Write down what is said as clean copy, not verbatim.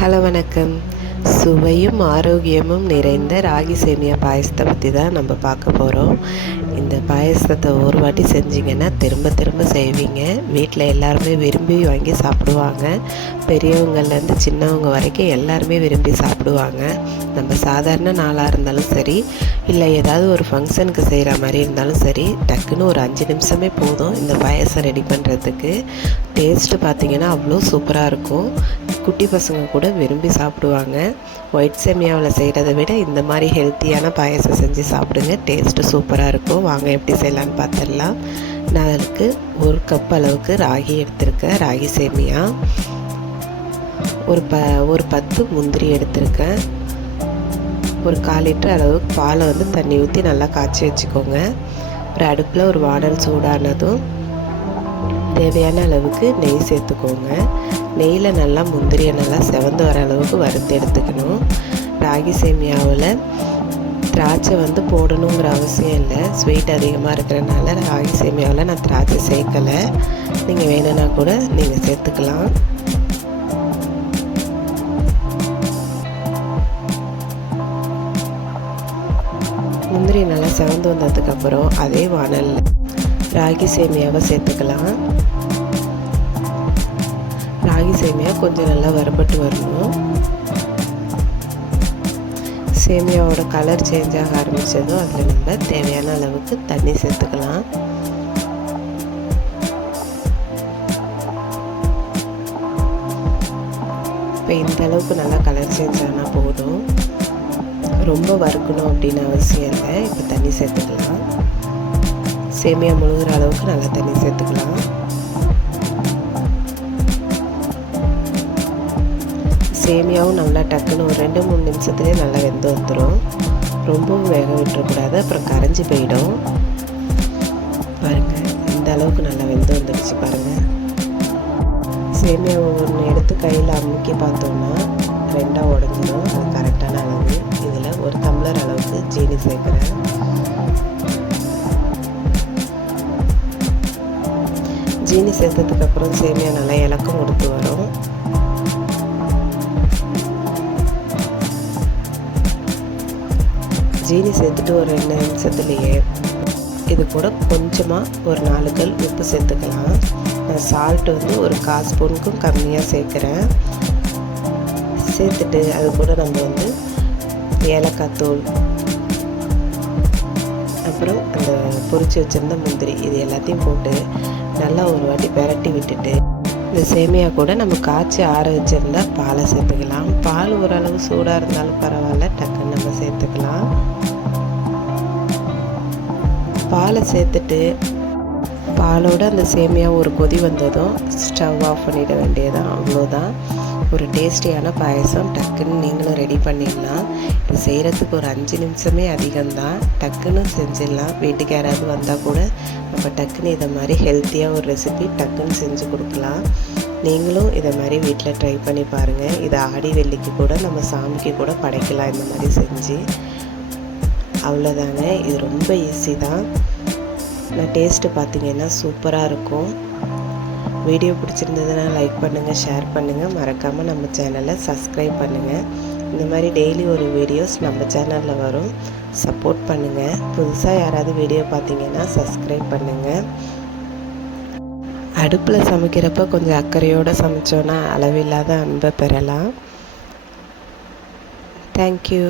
Hello வணக்கம். சுவையும் ஆரோக்கியமும் நிறைந்த ராகி சேமியா பாயசத்தை பற்றி தான் நம்ம பார்க்க போகிறோம். இந்த பாயசத்தை ஒரு வாட்டி செஞ்சிங்கன்னா திரும்ப திரும்ப செய்வீங்க. வீட்டில் எல்லாருமே விரும்பி வாங்கி சாப்பிடுவாங்க. பெரியவங்கள்லேருந்து சின்னவங்க வரைக்கும் எல்லாருமே விரும்பி சாப்பிடுவாங்க. நம்ம சாதாரண நாளாக இருந்தாலும் சரி, இல்லை ஏதாவது ஒரு ஃபங்க்ஷனுக்கு செய்கிற மாதிரி இருந்தாலும் சரி, டக்குன்னு ஒரு 5 நிமிஷமே போதும் இந்த பாயசம் ரெடி பண்ணுறதுக்கு. டேஸ்ட்டு பார்த்திங்கன்னா அவ்வளோ சூப்பராக இருக்கும். குட்டி பசங்க கூட விரும்பி சாப்பிடுவாங்க. ஒயிட் சேமியாவில் செய்கிறத விட இந்த மாதிரி ஹெல்த்தியான பாயசம் செஞ்சு சாப்பிடுங்க. டேஸ்ட்டு சூப்பராக இருக்கும். வாங்க எப்படி செய்யலான்னு பார்த்துடலாம். நான் அதுக்கு 1 கப் அளவுக்கு ராகி எடுத்திருக்கேன். ராகி சேமியா ஒரு 10 முந்திரி எடுத்திருக்கேன். ஒரு 1/4 லிட்டர் அளவுக்கு பாலை தண்ணி ஊற்றி நல்லா காய்ச்சி வச்சுக்கோங்க. ஒரு அடுப்பில் ஒரு வானல் சூடானதும் தேவையான அளவுக்கு நெய் சேர்த்துக்கோங்க. நெய்யில் நல்லா முந்திரியை நல்லா செவந்து வர அளவுக்கு வறுத்து எடுத்துக்கணும். ராகி சேமியாவில் திராட்சை போடணுங்கிற அவசியம் இல்லை. ஸ்வீட் அதிகமாக இருக்கிறனால ராகி சேமியாவில் நான் திராட்சை சேர்க்கலை. நீங்கள் வேணும்னா கூட நீங்கள் சேர்த்துக்கலாம். முந்திரி நல்லா செவந்து வந்ததுக்கப்புறம் அதே வானலில் ராகி சேமியாவை சேர்த்துக்கலாம். ராகி சேமியா கொஞ்சம் நல்லா வறுபட்டு வரணும். சேமியாவோட கலர் சேஞ்ச் ஆக ஆரம்பித்ததும் அதில் நம்ம தேவையான அளவுக்கு தண்ணி சேர்த்துக்கலாம். இப்போ இந்த அளவுக்கு நல்லா கலர் சேஞ்ச் ஆனால் போதும். ரொம்ப வறுக்கணும் அப்படின்னு அவசியம் இல்லை. இப்போ தண்ணி சேர்த்துக்கலாம். சேமியா முழுகிற அளவுக்கு நல்லா தண்ணி சேர்த்துக்கலாம். சேமியாவும் நல்லா டக்குன்னு ஒரு 2-3 நிமிஷத்துலேயே நல்லா வெந்து வந்துடும். ரொம்பவும் வேக விட்டுறக்கூடாது, அப்புறம் கரைஞ்சி போயிடும். பாருங்கள், இந்த அளவுக்கு நல்லா வெந்து வந்துடுச்சு பாருங்கள். சேமியாவை ஒன்று எடுத்து கையில் அமுக்கி பார்த்தோம்னா 2ஆக உடஞ்சிடும். அது கரெக்டான அளவு. இதில் 1 டம்ளர் அளவுக்கு ஜீனி சேர்க்குறேன். ஜீனி சேர்த்ததுக்கப்புறம் சேமியா நல்லா இலக்கம் கொடுத்து வரும். ஜீனி சேர்த்துட்டு ஒரு 2 நிமிஷத்துலேயே இது கூட கொஞ்சமாக ஒரு 4 கல் உப்பு சேர்த்துக்கலாம். நான் சால்ட்டு ஒரு 1/4 ஸ்பூனுக்கும் கம்மியாக சேர்க்குறேன். சேர்த்துட்டு அது கூட நம்ம ஏலக்காய் தூள், அப்புறம் அந்த பொரிச்சு வச்சுருந்த முந்திரி, இது எல்லாத்தையும் போட்டு நல்லா ஒரு வாட்டி பெரட்டி விட்டுட்டு இந்த சேமியா கூட நம்ம காய்ச்சி ஆற வச்சுருந்தா பாலை சேர்த்துக்கலாம். பால் ஓரளவு சூடாக இருந்தாலும் பரவாயில்ல, டக்குன்னு நம்ம சேர்த்துக்கலாம். பாலை சேர்த்துட்டு பாலோடு அந்த சேமியா ஒரு கொதி வந்ததும் ஸ்டவ் ஆஃப் பண்ணிட வேண்டியதான். அவ்வளோதான். ஒரு டேஸ்டியான பாயசம் டக்குன்னு நீங்களும் ரெடி பண்ணிடலாம். இது செய்கிறதுக்கு ஒரு 5 நிமிஷமே அதிகம்தான். டக்குன்னு செஞ்சிடலாம். வீட்டுக்கு யாராவது வந்தால் கூட நம்ம டக்குன்னு இதை மாதிரி ஹெல்த்தியாக ஒரு ரெசிபி டக்குன்னு செஞ்சு கொடுக்கலாம். நீங்களும் இதை மாதிரி வீட்டில் ட்ரை பண்ணி பாருங்கள். இதை ஆடி வெள்ளிக்கு கூட நம்ம சாமிக்கு கூட படைக்கலாம் இந்த மாதிரி செஞ்சு. அவ்வளோதாங்க. இது ரொம்ப ஈஸி தான். நான் டேஸ்ட்டு பார்த்திங்கன்னா சூப்பராக இருக்கும். வீடியோ பிடிச்சிருந்ததுன்னா லைக் பண்ணுங்கள், ஷேர் பண்ணுங்கள். மறக்காமல் நம்ம சேனலை சப்ஸ்கிரைப் பண்ணுங்கள். இந்த மாதிரி டெய்லி ஒரு வீடியோஸ் நம்ம சேனலில் வரும். சப்போர்ட் பண்ணுங்கள். புதுசாக யாராவது வீடியோ பார்த்தீங்கன்னா சப்ஸ்கிரைப் பண்ணுங்கள். அடுப்பில் சமைக்கிறப்ப கொஞ்சம் அக்கறையோடு சமைச்சோன்னா அளவில்லாத அன்பை பெறலாம். தேங்க்யூ.